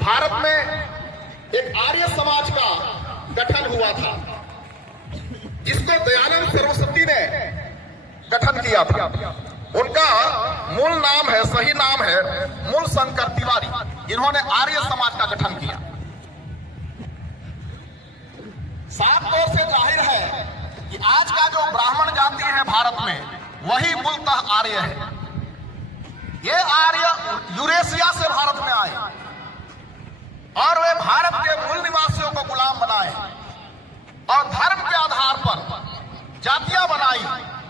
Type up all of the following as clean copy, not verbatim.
भारत में एक आर्य समाज का गठन हुआ था, जिसको दयानंद सरस्वती ने गठन किया था। उनका मूल नाम है, सही नाम है मूल शंकर तिवारी। इन्होंने आर्य समाज का गठन किया। साफ तौर से जाहिर है कि आज का जो ब्राह्मण जाति है भारत में, वही मूलतः आर्य है। ये आर्य यूरेशिया से भारत में आए और वे भारत के मूल निवासियों को गुलाम बनाए और धर्म के आधार पर जातियां बनाई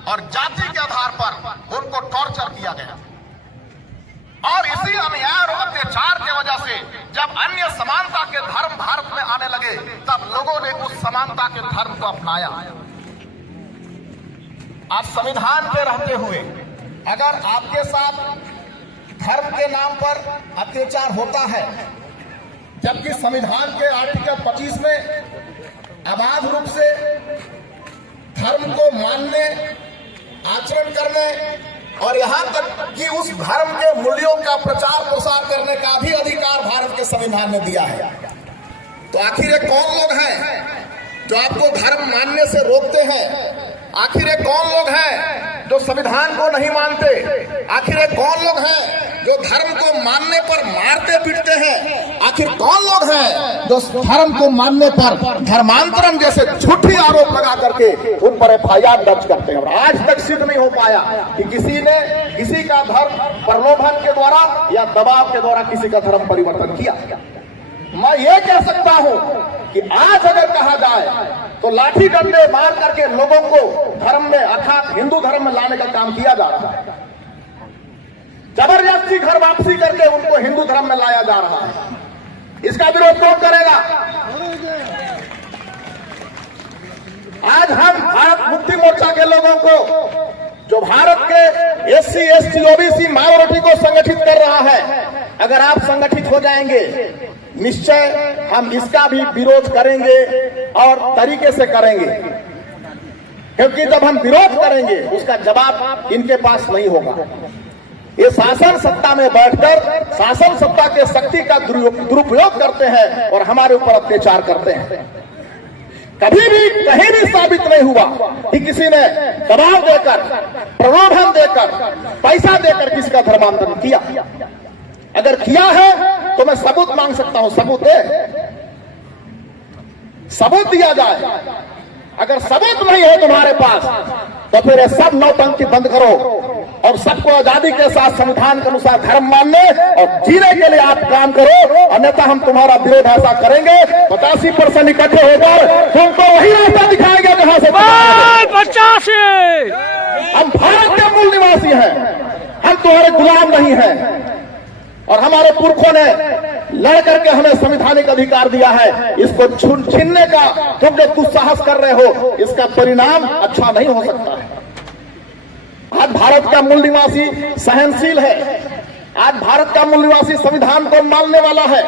और जाति के आधार पर उनको टॉर्चर किया गया। और इसी अन्याय और अत्याचार की वजह से जब अन्य समानता के धर्म भारत में आने लगे, तब लोगों ने उस समानता के धर्म को अपनाया। आज संविधान पे रहते हुए अगर आपके साथ धर्म के नाम पर अत्याचार होता है, जबकि संविधान के आर्टिकल 25 में अबाध रूप से धर्म को मानने, आचरण करने और यहां तक कि उस धर्म के मूल्यों का प्रचार प्रसार करने का भी अधिकार भारत के संविधान ने दिया है, तो आखिर ये कौन लोग हैं जो आपको धर्म मानने से रोकते हैं? आखिर ये कौन लोग हैं जो संविधान को नहीं मानते? आखिर ये कौन लोग हैं जो धर्म को मानने पर मारते पीटते हैं? आखिर कौन लोग हैं जो धर्म को मानने पर धर्मांतरण जैसे झूठी आरोप लगा करके उन पर FIR दर्ज करते हैं? और आज तक सिद्ध नहीं हो पाया कि किसी ने किसी का धर्म प्रलोभन के द्वारा या दबाव के द्वारा किसी का धर्म परिवर्तन किया। मैं ये कह सकता हूं कि आज अगर कहा जाए तो लाठी डंडे मार करके लोगों को धर्म में, अर्थात हिंदू धर्म में लाने का काम किया जा रहा है। जबरदस्ती घर वापसी करके उनको हिंदू धर्म में लाया जा रहा है। इसका विरोध कौन करेगा? आज हम भारत मुक्ति मोर्चा के लोगों को, जो भारत के SC, ST, OBC माइनॉरिटी को संगठित कर रहा है, अगर आप संगठित हो जाएंगे, निश्चय हम इसका भी विरोध करेंगे और तरीके से करेंगे, क्योंकि जब हम विरोध करेंगे उसका जवाब इनके पास नहीं होगा। ये शासन सत्ता में बैठकर शासन सत्ता के शक्ति का दुरुपयोग करते हैं और हमारे ऊपर अत्याचार करते हैं। कभी भी कहीं भी साबित नहीं हुआ कि किसी ने दबाव देकर, प्रलोभन देकर, पैसा देकर किसी का धर्मांतरण किया। अगर किया है तो मैं सबूत मांग सकता हूं, सबूत दे, सबूत दिया जाए। अगर सबूत नहीं है तुम्हारे पास तो फिर सब नौटंकी बंद करो और सबको आजादी के साथ संविधान के अनुसार धर्म मानने और जीने के लिए आप काम करो, अन्यथा हम तुम्हारा विरोध ऐसा करेंगे 85% इकट्ठे होकर तुमको वही रास्ता दिखाएंगे जहां से 85। हम भारत के मूल निवासी हैं, हम तुम्हारे गुलाम नहीं हैं। और हमारे पुरखों ने लड़ करके हमें संवैधानिक अधिकार दिया है। इसको छीनने का तुम जो दुस्साहस कर रहे हो, इसका परिणाम अच्छा नहीं हो सकता है। आज भारत का मूल निवासी सहनशील है। आज भारत का मूल निवासी संविधान को मानने वाला है।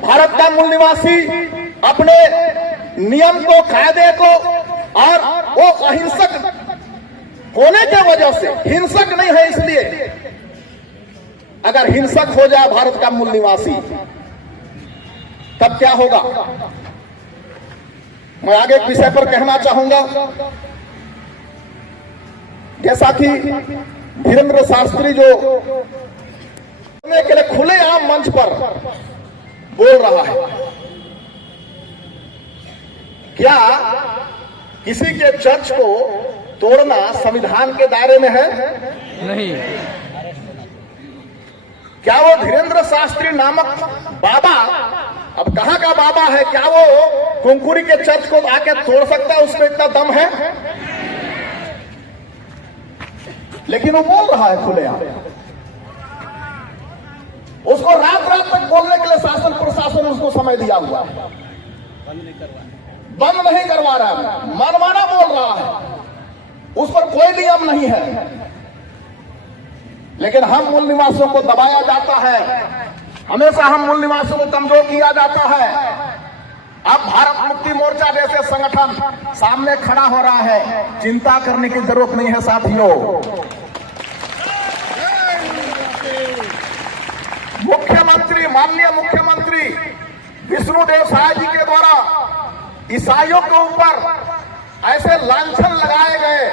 भारत का मूल निवासी अपने नियम को, कायदे को, और वो अहिंसक होने के वजह से, हिंसक नहीं है इसलिए। अगर हिंसक हो जाए भारत का मूल निवासी, तब क्या होगा? मैं आगे एक विषय पर कहना चाहूंगा। जैसा कि धीरेन्द्र शास्त्री जो के लिए खुलेआम मंच पर बोल रहा है, क्या किसी के चर्च को तोड़ना संविधान के दायरे में है? नहीं। क्या वो धीरेन्द्र शास्त्री नामक बाबा, अब कहां का बाबा है, क्या वो कुंकुरी के चर्च को आके तोड़ सकता है? उसमें इतना दम है? लेकिन वो बोल रहा है खुलेआम। उसको रात रात तक बोलने के लिए शासन प्रशासन उसको समय दिया हुआ है, बंद नहीं करवा रहा है, मनमाना बोल रहा है, उस पर कोई नियम नहीं है। लेकिन हम मूल निवासियों को दबाया जाता है, हमेशा हम मूल निवासियों को कमजोर किया जाता है। अब भारत मुक्ति मोर्चा जैसे संगठन सामने खड़ा हो रहा है, चिंता करने की जरूरत नहीं है साथियों। मुख्यमंत्री, माननीय मुख्यमंत्री विष्णुदेव साय जी के द्वारा ईसाइयों के ऊपर ऐसे लांछन लगाए गए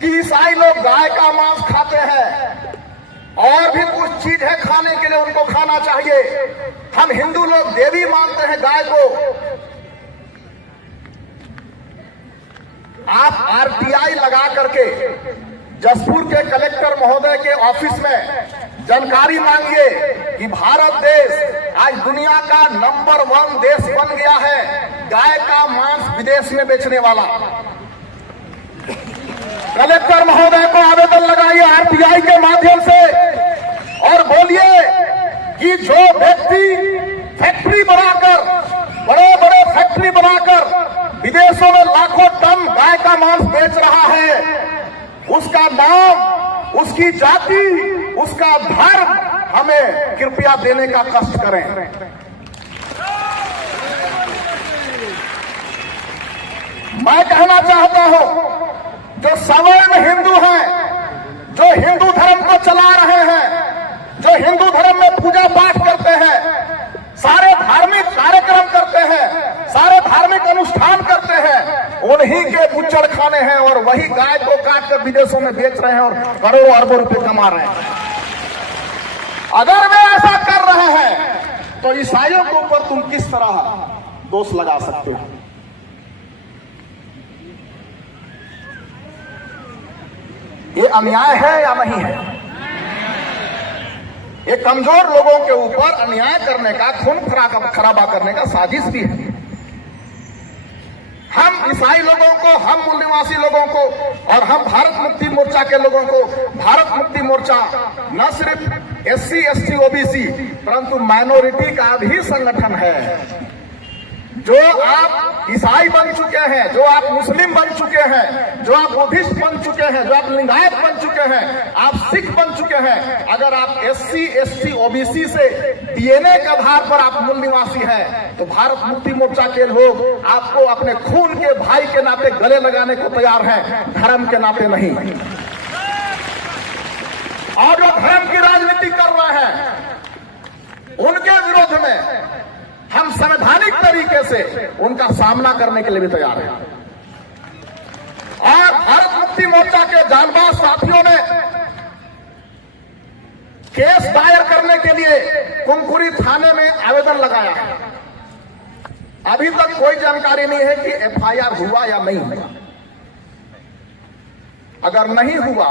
कि ईसाई लोग गाय का मांस खाते हैं और भी कुछ चीज है खाने के लिए उनको खाना चाहिए। हम हिंदू लोग देवी मानते हैं गाय को। आप आरटीआई लगा करके जसपुर के कलेक्टर महोदय के ऑफिस में जानकारी मांगिए कि भारत देश आज दुनिया का नंबर 1 देश बन गया है गाय का मांस विदेश में बेचने वाला। कलेक्टर महोदय को आवेदन लगाइए आरटीआई के माध्यम से और बोलिए कि जो व्यक्ति फैक्ट्री बनाकर बड़े बड़े फैक्ट्री बनाकर विदेशों में लाखों टन गाय का मांस बेच रहा है, उसका नाम, उसकी जाति, उसका धर्म हमें कृपया देने का कष्ट करें। मैं कहना चाहता हूं जो सवर्ण हिंदू हैं, जो हिंदू धर्म को चला रहे हैं, जो हिंदू धर्म में पूजा पाठ करते हैं, सारे धार्मिक कार्यक्रम करते हैं, सारे धार्मिक अनुष्ठान करते हैं, उन्हीं के बुच्चड़ खाने हैं और वही गाय को काट कर विदेशों में बेच रहे हैं और करोड़ों अरबों रुपए कमा रहे हैं। अगर वे ऐसा कर रहे हैं तो ईसाइयों के ऊपर तुम किस तरह दोष लगा सकते हो? ये अन्याय है या नहीं है? ये कमजोर लोगों के ऊपर अन्याय करने का, खून खराबा करने का साजिश भी है। हम ईसाई लोगों को, हम मूल निवासी लोगों को और हम भारत मुक्ति मोर्चा के लोगों को, भारत मुक्ति मोर्चा न सिर्फ SC ST OBC परंतु माइनॉरिटी का भी संगठन है। जो आप ईसाई बन चुके हैं, जो आप मुस्लिम बन चुके हैं, जो आप बुद्धिस्ट बन चुके हैं, जो आप लिंगायत बन चुके हैं, आप सिख बन चुके हैं, अगर आप SC ST OBC से DNA के आधार पर आप मूल निवासी हैं तो भारत मुक्ति मोर्चा के लोग आपको अपने खून के भाई के नाते गले लगाने को तैयार हैं, धर्म के नाते नहीं। और जो धर्म की राजनीति कर रहे हैं उनके विरोध में हम संवैधानिक तरीके से उनका सामना करने के लिए भी तैयार हैं। और भारत मुक्ति मोर्चा के जांबाज साथियों ने केस दायर करने के लिए कुंकुरी थाने में आवेदन लगाया है। अभी तक कोई जानकारी नहीं है कि FIR हुआ या नहीं हुआ। अगर नहीं हुआ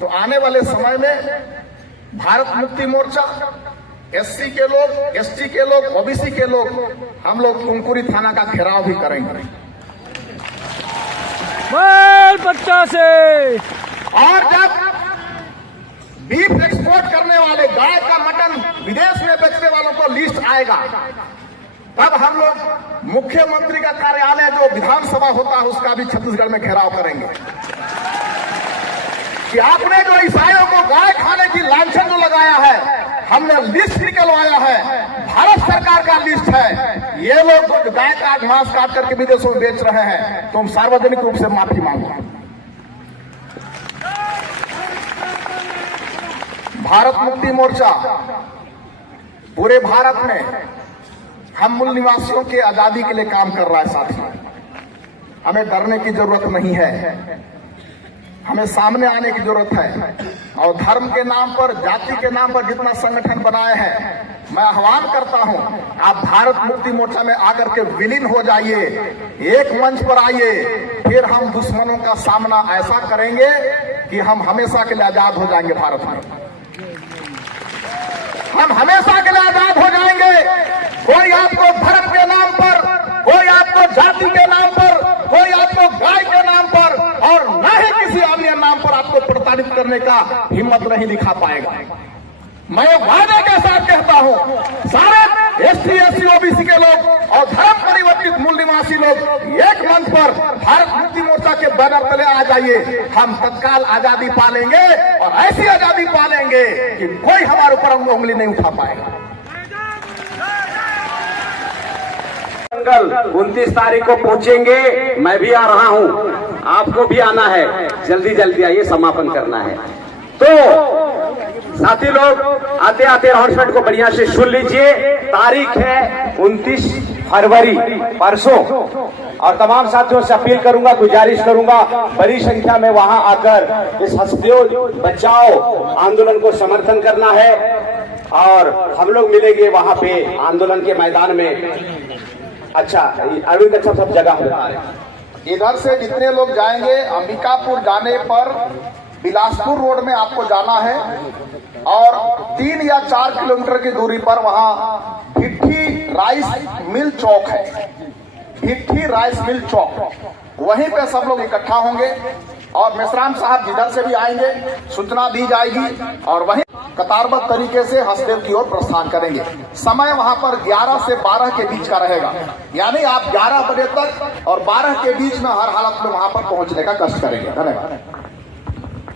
तो आने वाले समय में भारत मुक्ति मोर्चा, SC के लोग, ST के लोग, OBC के लोग, हम लोग कुंकुरी थाना का घेराव भी करेंगे। बच्चा से और जब बीफ एक्सपोर्ट करने वाले, गाय का मटन विदेश में बेचने वालों को लिस्ट आएगा, तब हम लोग मुख्यमंत्री का कार्यालय जो विधानसभा होता है उसका भी छत्तीसगढ़ में घेराव करेंगे कि आपने जो ईसाइयों को गाय खाने की लांछन जो लगाया है, हमने लिस्ट निकलवाया है, भारत सरकार का लिस्ट है, ये लोग गाय का मांस काट करके विदेशों में बेच रहे हैं, तुम सार्वजनिक रूप से माफी मांगो। भारत मुक्ति मोर्चा पूरे भारत में हम मूल निवासियों के आजादी के लिए काम कर रहा है। साथियों, हमें डरने की जरूरत नहीं है, हमें सामने आने की जरूरत है। और धर्म के नाम पर, जाति के नाम पर जितना संगठन बनाए हैं, मैं आह्वान करता हूं आप भारत मुक्ति मोर्चा में आकर के विलीन हो जाइए, एक मंच पर आइए, फिर हम दुश्मनों का सामना ऐसा करेंगे कि हम हमेशा के लिए आजाद हो जाएंगे। भारत में हम हमेशा के लिए आजाद हो जाएंगे। कोई आपको धर्म के नाम पर, कोई आपको जाति के नाम पर, कोई आपको गाय के नाम पर और न ही किसी अन्य नाम पर आपको प्रताड़ित करने का हिम्मत नहीं दिखा पाएगा। मैं वादे के साथ कहता हूं, सारे SC ST OBC के लोग और धर्म परिवर्तित मूल निवासी लोग एक मंच पर भारत मुक्ति मोर्चा के बैनर तले आ जाइए। हम तत्काल आजादी पालेंगे और ऐसी आजादी पालेंगे कि कोई हमारे ऊपर उंगली नहीं उठा पाएगा। 29 तारीख को पहुंचेंगे, मैं भी आ रहा हूं, आपको भी आना है, जल्दी जल्दी आइए, समापन करना है। तो साथी लोग आते आते अनाउंसमेंट को बढ़िया से सुन लीजिए। तारीख है 29 फरवरी, परसों। और तमाम साथियों से अपील करूंगा, गुजारिश करूंगा, बड़ी संख्या में वहां आकर इस हस्तियों बचाओ आंदोलन को समर्थन करना है। और हम लोग मिलेंगे वहां पे आंदोलन के मैदान में। अच्छा अरविंद, अच्छा सब जगह बता रहे। इधर से जितने लोग जाएंगे, अंबिकापुर जाने पर बिलासपुर रोड में आपको जाना है और 3 या 4 किलोमीटर की दूरी पर वहां भिट्ठी राइस मिल चौक है, भिट्ठी राइस मिल चौक, वहीं पे सब लोग इकट्ठा होंगे और मेश्राम साहब जिधर से भी आएंगे सूचना दी जाएगी और वहीं कतारबद्ध तरीके से हसदेव की ओर प्रस्थान करेंगे। समय वहां पर 11 से 12 के बीच का रहेगा, यानी आप 11 बजे तक और 12 के बीच में हर हालत में वहां पर पहुंचने का कष्ट करेंगे। धन्यवाद।